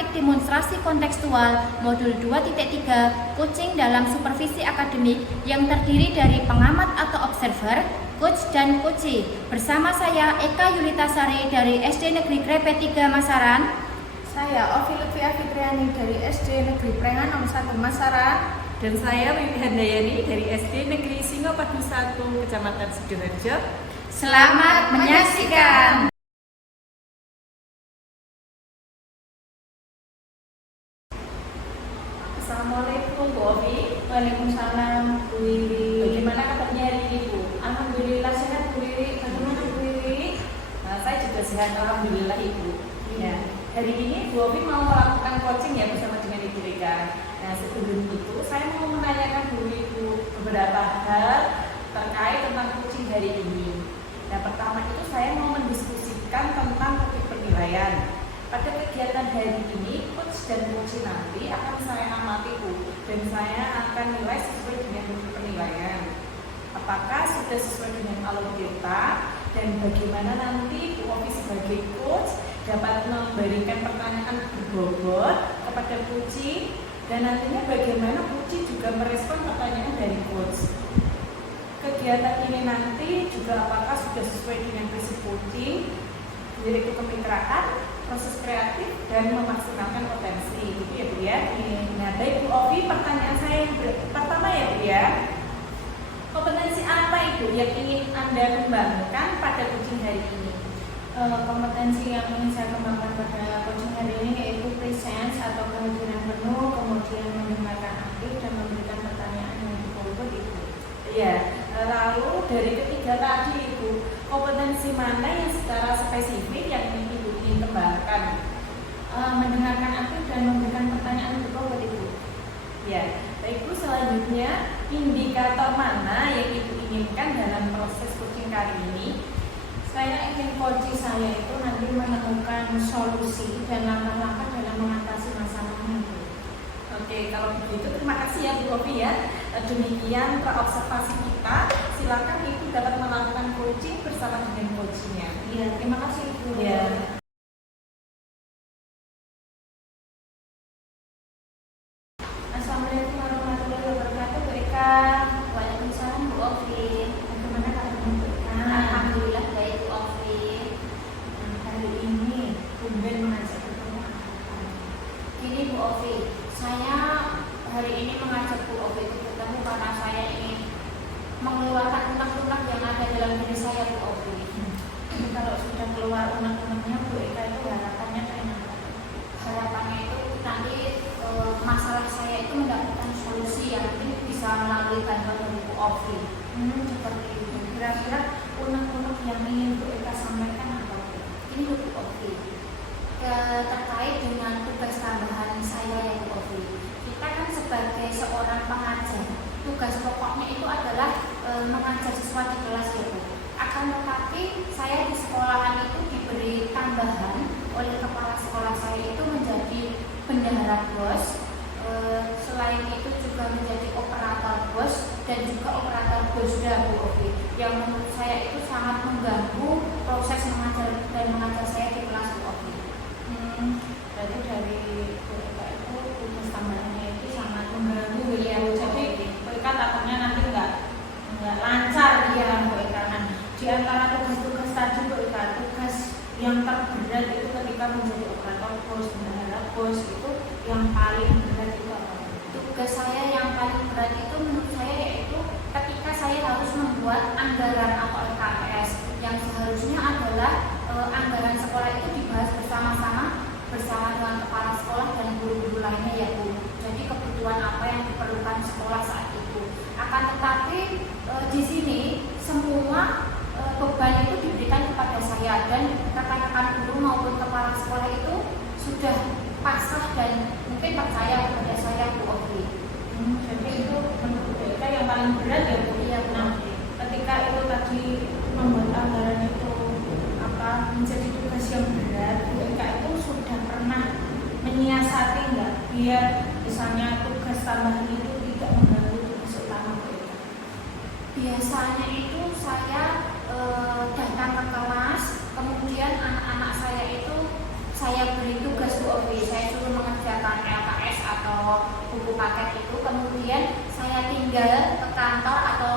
praktik demonstrasi kontekstual modul 2.3 coaching dalam supervisi akademik yang terdiri dari pengamat atau observer, coach dan coachee. Bersama saya Eka Yulitasari dari SD Negeri Krepet 3 Masaran. Saya Ovi Lutfia Fitriani dari SD Negeri Prengan nomor 1 Masaran. Dan saya Wiwi Handayani dari SD Negeri Singopadu 1 Kecamatan Sidoarjo. Selamat menyaksikan. Assalamualaikum Bu Ovi. Waalaikumsalam Bu Wiwi. Bagaimana kabarnya hari ini Bu? Alhamdulillah sehat Bu Wiwi. Bagaimana Bu Wiwi? Saya juga sehat, alhamdulillah Ibu. Ya, hari ini Bu Ovi mau melakukan coaching ya bersama dengan Ibu Rika. Nah, sebelum itu saya mau menanyakan dulu Ibu beberapa hal terkait tentang coaching hari ini. Nah, pertama itu saya mau mendiskusikan tentang topik penilaian. Pada kegiatan hari ini, coach dan coaching nanti akan saya amati Bu, dan saya akan nilai sesuai dengan penilaian. Apakah sudah sesuai dengan alur kita, dan bagaimana nanti Bu Ovi sebagai coach dapat memberikan pertanyaan berbobot kepada coaching, dan nantinya bagaimana coaching juga merespon pertanyaan dari coach. Kegiatan ini nanti juga apakah sudah sesuai dengan prinsip coaching, yaitu kemitraan, proses kreatif, dan memaksimalkan potensi, gitu ya Bu ya. Nah, baik Bu Ovi, pertanyaan saya yang pertama ya Bu ya. Kompetensi apa Ibu yang ingin Anda kembangkan pada coaching hari ini? Kompetensi yang ingin saya kembangkan pada coaching hari ini yaitu presence atau kehadiran penuh, kemudian mendengarkan aktif dan memberikan pertanyaan yang berbobot Ibu. Iya, lalu dari ketiga tadi Ibu, kompetensi mana yang secara spesifik yang Ibu ingin kembangkan? Mendengarkan aktif dan memberikan pertanyaan berbobot Ibu. Ya, baik Bu, selanjutnya indikator mana yang Ibu inginkan dalam proses coaching kali ini? Saya ingin coaching saya itu nanti menemukan solusi dan langkah-langkah dalam mengatasi masalahnya Ibu. Oke, kalau begitu terima kasih ya Bu Ovi ya. Demikian observasi kita. Silakan Ibu dapat melakukan coaching bersama dengan coachnya. Iya, terima kasih Ibu. Ya. Assalamualaikum warahmatullahi wabarakatuh Bu Eka. Waalaikumsalam Bu Ovi. Bagaimana kabarnya Bu Eka? Alhamdulillah baik Bu Ovi. Hari ini tumben mengajak ketemu. Gini Bu Ovi, saya hari ini mengajak Bu Ovi itu ketemu karena saya ingin mengeluarkan unek-unek yang ada dalam diri saya Bu Ovi. Jadi kalau sudah keluar unek-uneknya Bu Eka itu harapannya kayak apa? Harapannya itu nanti masalah saya itu mendapatkan solusi yang mungkin bisa melalui bantuan dari Bu Ovi. Seperti itu. Kira-kira unek-unek yang ingin Bu Eka sampaikan apa Bu? Ini Bu Ovi, terkait dengan tugas tambahan saya ya Bu Ovi. Kita kan sebagai seorang pengajar, tugas pokoknya itu adalah mengajar siswa di kelas ya Bu. Akan tetapi saya di sekolahan itu diberi tambahan oleh kepala sekolah saya itu menjadi bendahara bos, selain itu juga menjadi operator bos dan juga operator bosda Bu Ovi, yang menurut saya itu sangat mengganggu proses mengajar dan mengajar saya di kelas Bu Ovi. Berarti dari Bu Eka itu tugas tambahannya itu sangat mengganggu ya. Jadi Bu Eka takutnya nanti nggak lancar dia Bu Eka. Nah, di antara tugas-tugas tadi Bu Eka, tugas yang terberat itu ketika menjadi operator bos, bendahara bos itu yang paling berat itu apa? Tugas saya yang paling berat itu menurut saya yaitu ketika saya harus membuat anggaran atau LKPS yang seharusnya adalah anggaran sekolah itu dibahas bersama-sama bersama dengan kepala sekolah dan guru-guru lainnya ya Bu. Jadi kebutuhan apa yang diperlukan sekolah saat itu. Akan tetapi di sini semua beban itu diberikan kepada saya dan rekan-rekan guru maupun kepala sekolah itu sudah pasrah dan mungkin percaya kepada saya Bu Ovi. Jadi itu menurut Bu Eka yang paling berat ya Bu. Iya Bu Nah, Ovi. ketika itu tadi membuat anggaran itu menjadi tugas yang berat, Bu Eka itu sudah pernah menyiasati nggak biar misalnya tugas tambahan itu tidak mengganggu tugas utama Bu Eka? Biasanya itu saya datang ke kelas, kemudian anak-anak saya itu saya beri tugas Bu Ovi, saya suruh mengerjakan LKS atau buku paket itu, kemudian saya tinggal ke kantor atau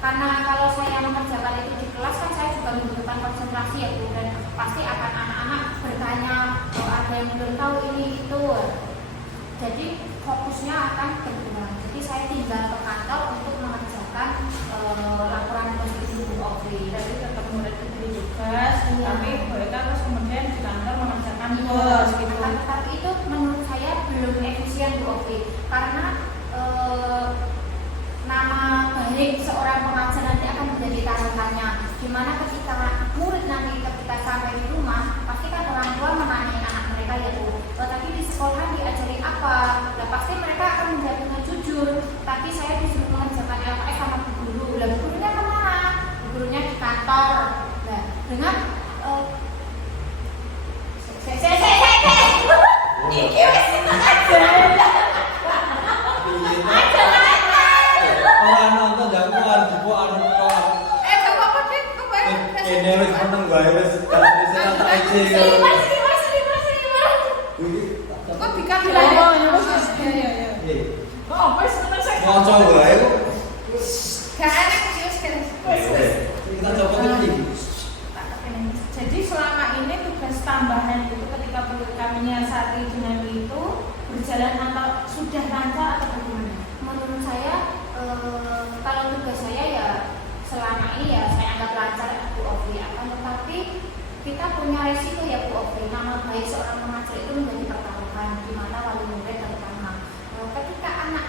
karena kalau saya mengerjakan itu di kelas kan saya juga membutuhkan konsentrasi ya Bu, dan pasti akan anak-anak bertanya kalau ada yang belum tahu ini itu, jadi fokusnya akan berkurang. Jadi saya tinggal ke kantor untuk mengerjakan laporan positif Bu Ovi. Jadi tetap murid diberi tugas, Iya. tapi mereka terus kemudian di kantor mengerjakan Iya, tugas gitu. tapi itu menurut saya belum efisien Bu Ovi, karena nama baik seorang pengajar nanti akan menjadi taruhannya, dimana ketika murid nanti ketika sampai di rumah pasti kan orang tua menanyai anak mereka ya Bu, tapi di sekolah diajari apa, nah pasti mereka akan menjawabnya jujur, tapi saya disuruh mengerjakan LKS sama bu guru, lah bu gurunya kemana? Bu gurunya di kantor. Nah dengan Orang nonton jangan keluar, dibuat anu keluar. Ini wis meneng gawe wis kalau bisa tak aja. Kok bikin oh, ya wis ya. Oh, wes sebentar saya. Moco gawe. Kita coba lagi. Jadi selama ini tugas tambahan itu ketika kami menyiasati dengan itu berjalan atau sudah lancar atau bagaimana? menurut saya kalau tugas saya ya selama ini ya saya anggap lancar Bu Ovi, akan tetapi kita punya resiko ya Bu Ovi, nama baik seorang pengajar itu menjadi pertaruhan di mana wali murid terutama. Ketika anak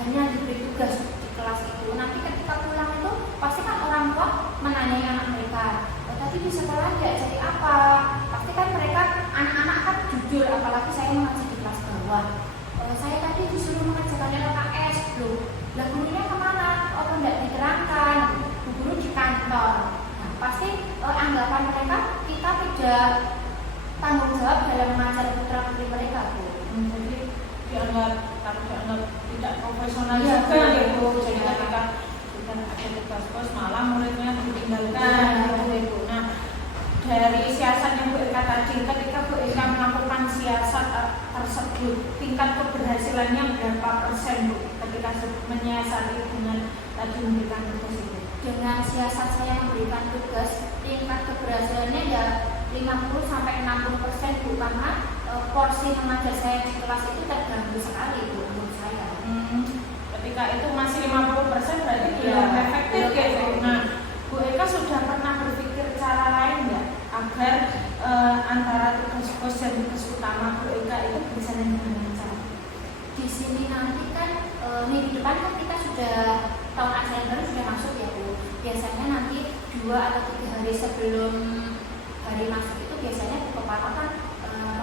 hanya diberi tugas di kelas itu, nanti ketika pulang itu pasti kan orang tua menanyai anak mereka, tadi di sekolah diajari apa, pasti kan mereka anak-anak kan jujur, apalagi saya mengajar di kelas bawah. Saya tadi disuruh mengerjakan LKS, loh, lah gurunya kemana? Oh, tidak diterangkan, bu guru di kantor. Nah, pasti anggapan mereka kita tidak tanggung jawab dalam mengajar putra putri mereka, Bu. Jadi dianggap tidak profesional Iya, juga betul. gitu. Jadi ketika kita ada tugas pos malam muridnya ditinggalkan gitu Ibu. Nah, dari siasat yang Bu Eka tadi, ketika Bu Eka melakukan siasat tersebut, tingkat keberhasilannya berapa persen Bu ketika menyiasati dengan tadi memberikan tugas itu? Dengan siasat saya memberikan tugas, tingkat keberhasilannya ya 50-60% Bu, karena porsi mengajar saya di kelas itu terganggu sekali Bu menurut saya. Ketika itu masih 50% berarti Iya, belum efektif belum gitu. efektif. Nah, Bu Eka sudah pernah berpikir cara lain nggak agar antara tugas pos dan tugas utama Bu Eka itu berjalan dengan lancar? Di sini nanti kan minggu depan kan kita sudah tahun ajaran baru sudah masuk ya Bu. Biasanya nanti 2 atau 3 hari sebelum hari masuk itu biasanya Bu Kepala kan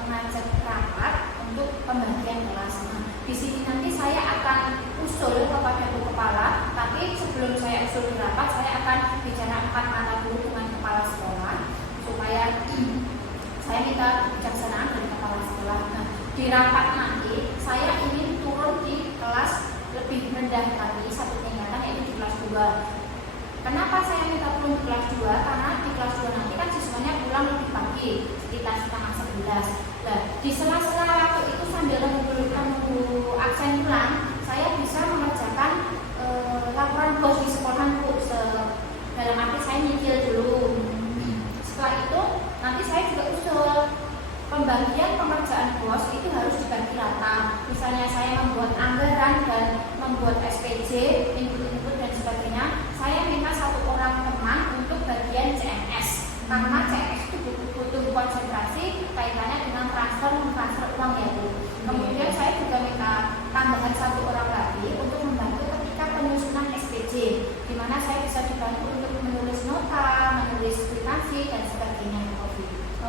mengajak rapat untuk pembagian kelas. Nah, di sini nanti saya akan usul kepada Bu Kepala, tapi sebelum saya usul di rapat saya akan bicara 4 mata dulu dengan kepala sekolah supaya saya minta kebijaksanaan dari kepala sekolah. Nah, di rapat nanti saya ingin turun di kelas lebih rendah lagi satu tingkatan, yaitu di kelas 2. Kenapa saya minta turun di kelas 2? Karena di kelas 2 nanti kan siswanya pulang lebih pagi, sekitar setengah 11. Nah, di sela-sela waktu itu sambil menunggu absen pulang, saya bisa mengerjakan laporan bos di sekolah Bu. Dalam arti saya nyicil dulu. Setelah itu nanti saya juga usul pembagian pekerjaan bos itu harus dibagi rata. Misalnya saya membuat anggaran dan membuat SPJ, input-input dan sebagainya, saya minta 1 orang teman untuk bagian CMS, karena CMS itu butuh konsentrasi kaitannya dengan mentransfer uang ya Bu. Kemudian saya juga minta tambahan 1 orang lagi untuk membantu ketika penyusunan SPJ, di mana saya bisa dibantu untuk menulis nota, menulis kwitansi dan sebagainya.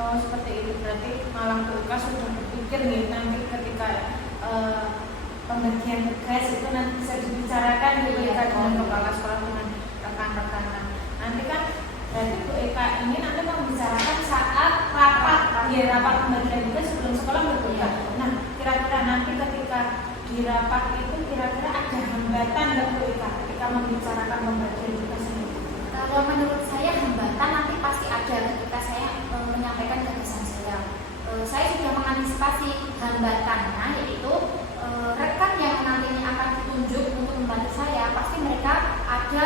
Oh, seperti itu. Berarti malam Bu Eka sudah berpikir nih nanti ketika pembagian tugas itu nanti bisa dibicarakan Bu Eka dengan kepala sekolah dengan rekan-rekan. Nanti kan berarti Bu Eka ini nanti membicarakan saat rapat pembagian tugas sebelum sekolah Bu Eka. Nah, kira-kira nanti ketika di rapat itu kira-kira ada hambatan nggak Bu Eka ketika membicarakan pembagian tugas ini? Kalau menurut saya hambatan nanti pasti ada ketika saya menyampaikan gagasan saya. saya sudah mengantisipasi hambatannya, yaitu rekan yang nantinya akan ditunjuk untuk membantu saya, pasti mereka ada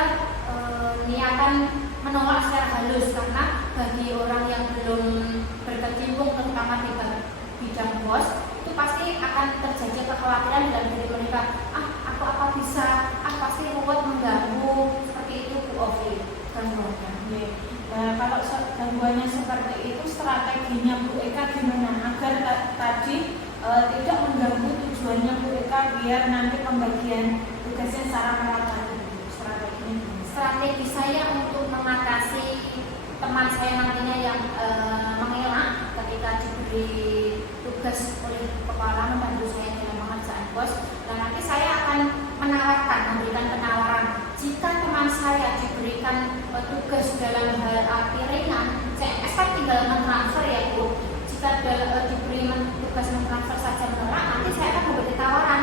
niatan menolak secara halus, karena bagi orang yang belum berkecimpung terutama di bidang bos, itu pasti akan terjadi kekhawatiran dalam diri mereka, aku apa bisa, pasti ruwet mengganggu, seperti itu Bu Ovi gangguannya. Kalau gangguannya seperti itu, strateginya Bu Eka gimana agar tadi tidak mengganggu tujuannya Bu Eka biar nanti pembagian tugasnya secara merata? Strateginya gimana? Strategi saya untuk mengatasi teman saya nantinya yang mengelak ketika diberi tugas oleh kepala membantu saya dalam pengerjaan bos, dan nanti saya akan memberikan penawaran. Jika teman saya diberikan tugas dalam hal arti ringan, CMS kan tinggal mentransfer ya Bu. Jika diberi tugas mentransfer saja menolak, nanti saya akan memberi tawaran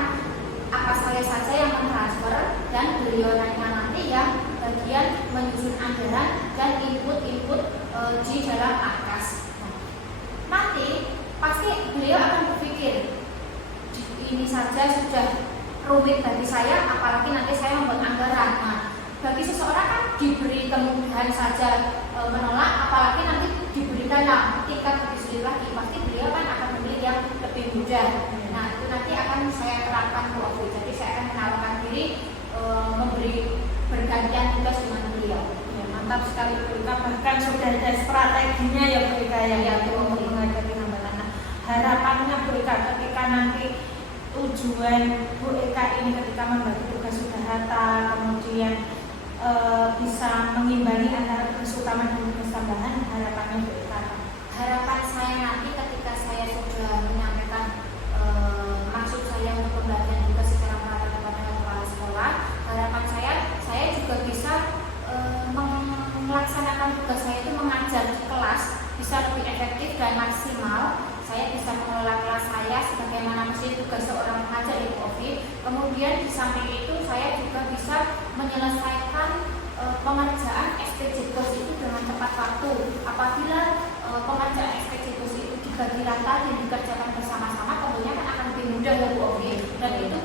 apa saya saja yang mentransfer, dan beliau nanti yang bagian menyusun anggaran dan input-input di dalam AKAS. Nanti pasti beliau akan berpikir, ini saja sudah rumit bagi saya, apalagi nanti saya membuat anggaran. Nah, bagi seseorang kan diberi kemudahan saja menolak, apalagi nanti diberikan tingkat lebih sulit lagi, pasti beliau kan akan memilih yang lebih mudah. Nah, itu nanti akan saya terapkan Bu Ovi. Jadi saya akan menawarkan diri memberi bergantian tugas dengan beliau. Ya, mantap sekali Bu Eka, bahkan sudah ada strateginya ya Bu Eka ya untuk menghadapi hambatan. Nah, harapannya Bu Eka ketika nanti tujuan Bu Eka ini ketika membagi tugas sudah rata, kemudian bisa mengimbangi antara tugas utama dan tugas tambahan, harapannya Bu Eka? Harapan saya nanti ketika saya sudah menyampaikan maksud saya untuk pembagian tugas secara merata kepada kepala sekolah, harapan saya juga bisa melaksanakan tugas saya itu mengajar di kelas bisa lebih efektif dan maksimal. Saya bisa mengelola kelas saya sebagaimana mesti tugas seorang pengajar di Ovi. Kemudian di samping itu saya juga bisa menyelesaikan pengerjaan SPJ BOS itu dengan tepat waktu. Apabila pengerjaan SPJ BOS itu dibagi rata dan dikerjakan bersama-sama, tentunya kan akan lebih mudah ya Bu Ovi. Dan itu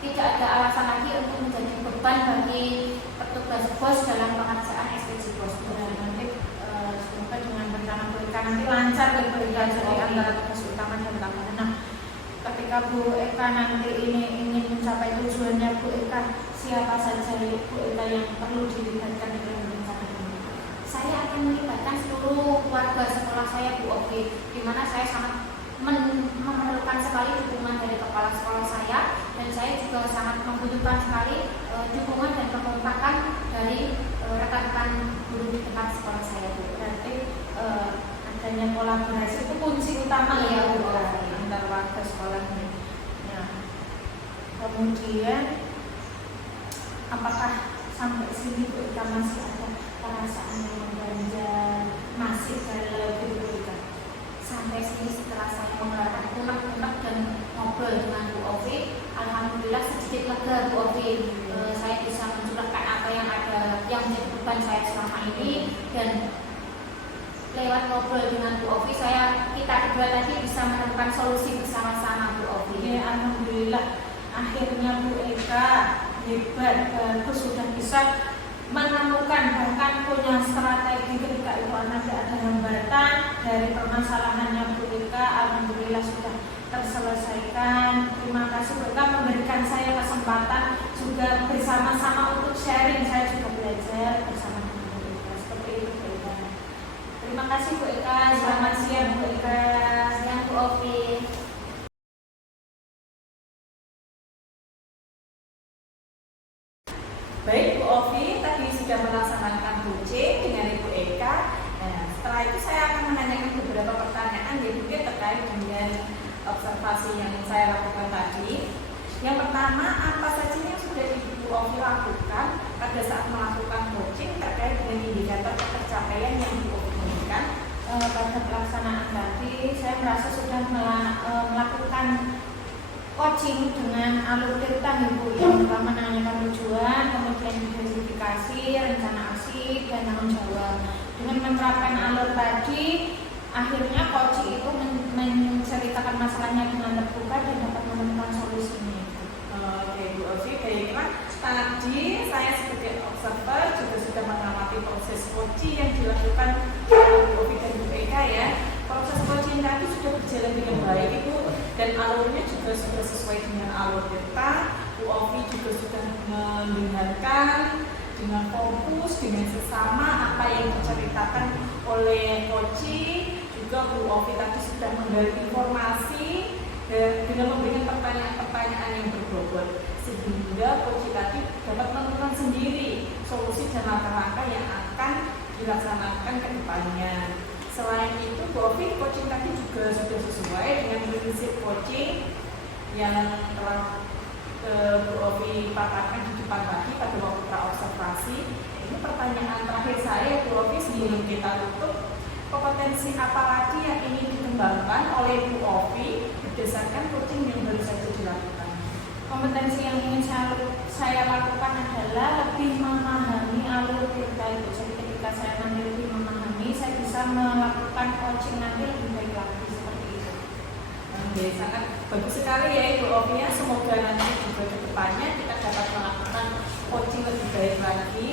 tidak ada alasan lagi untuk menjadi beban bagi petugas BOS dalam pengerjaan SPJ BOS. Nanti semoga dengan bencana Bu Eka nanti lancar ya Bu Eka jadi antara tugas utama dan tambahan. Nah, ketika Bu Eka nanti ini ingin mencapai tujuannya Bu Eka, siapa saja Bu Eka yang perlu dilibatkan dalam rencana ini? Saya akan melibatkan seluruh warga sekolah saya Bu Ovi, di mana saya sangat memerlukan sekali dukungan dari kepala sekolah saya, dan saya juga sangat membutuhkan sekali dukungan dan kekompakan dari rekan-rekan guru di tempat sekolah saya Bu. Berarti adanya kolaborasi itu kunci utama ya Bu antar warga sekolah ini. Ya. Kemudian apakah sampai sini Bu Eka masih ada perasaan yang mengganjal masih dalam diri Bu Eka? Sampai sini setelah saya mengeluarkan unek-unek dan ngobrol dengan Bu Ovi, alhamdulillah sedikit lega Bu Ovi. Saya bisa mencurahkan apa yang ada yang menjadi beban saya selama ini, dan lewat ngobrol dengan Bu Ovi kita berdua tadi bisa menemukan solusi bersama-sama Bu Ovi. Ya, alhamdulillah akhirnya Bu Eka hebat, bagus, sudah bisa menemukan bahkan punya strategi ketika itu nanti ada hambatan dari permasalahannya Bu Eka. Alhamdulillah sudah terselesaikan. Terima kasih Bu Eka memberikan saya kesempatan juga bersama-sama untuk sharing. Saya juga belajar bersama dengan Bu Eka. Seperti itu Bu Eka. Terima kasih Bu Eka. Selamat siang Bu Eka. Siang Bu Ovi. Baik Bu Ovi, tadi sudah melaksanakan coaching dengan Ibu Eka. Nah, setelah itu saya akan menanyakan beberapa pertanyaan yang mungkin terkait dengan observasi yang saya lakukan tadi. Yang pertama, apa saja yang sudah Ibu Ovi lakukan pada saat melakukan coaching terkait dengan indikator pencapaian yang Ibu Ovi berikan? Pada pelaksanaan tadi, saya merasa sudah melakukan coaching dengan alur tentang Ibu, yang pertama menanyakan tujuan, kemudian identifikasi, rencana aksi, dan tanggung jawab. Dengan menerapkan alur tadi, akhirnya coach itu menceritakan masalahnya dengan terbuka dan dapat menemukan solusinya. Oke Bu Ovi, baiklah. Tadi saya sebagai observer juga sudah mengamati proses coaching yang dilakukan oleh Bu Ovi dan Bu Eka ya. Proses coaching tadi sudah berjalan dengan baik Ibu, dan alurnya juga sudah sesuai dengan alur kita. Bu Ovi juga sudah mendengarkan dengan fokus, dengan sesama apa yang diceritakan oleh coaching. Juga Bu Ovi tadi sudah menggali informasi dengan memberikan pertanyaan-pertanyaan yang berbobot, sehingga coaching tadi dapat menentukan sendiri solusi dan langkah-langkah yang akan dilaksanakan ke depannya. Selain itu, Bu Ovi, coaching tadi juga sudah sesuai dengan prinsip coaching yang telah Bu Ovi paparkan di depan tadi pada waktu praobservasi. Ini pertanyaan terakhir saya, Bu Ovi, sebelum kita tutup. Kompetensi apa lagi yang ingin dikembangkan oleh Bu Ovi berdasarkan coaching yang baru saja dilakukan? Kompetensi yang ingin saya lakukan adalah lebih memahami alur cerita itu. Jadi ketika saya nanti lebih memahami, saya bisa melakukan coaching nanti lebih baik lagi seperti itu. Oke, sangat bagus sekali ya Ibu Ovi ya. Semoga nanti juga ke depannya kita dapat melakukan coaching lebih baik lagi.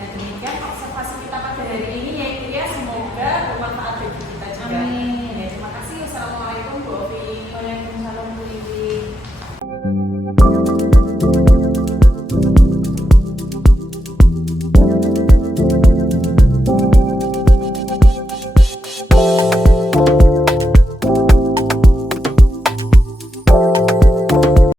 Dan demikian observasi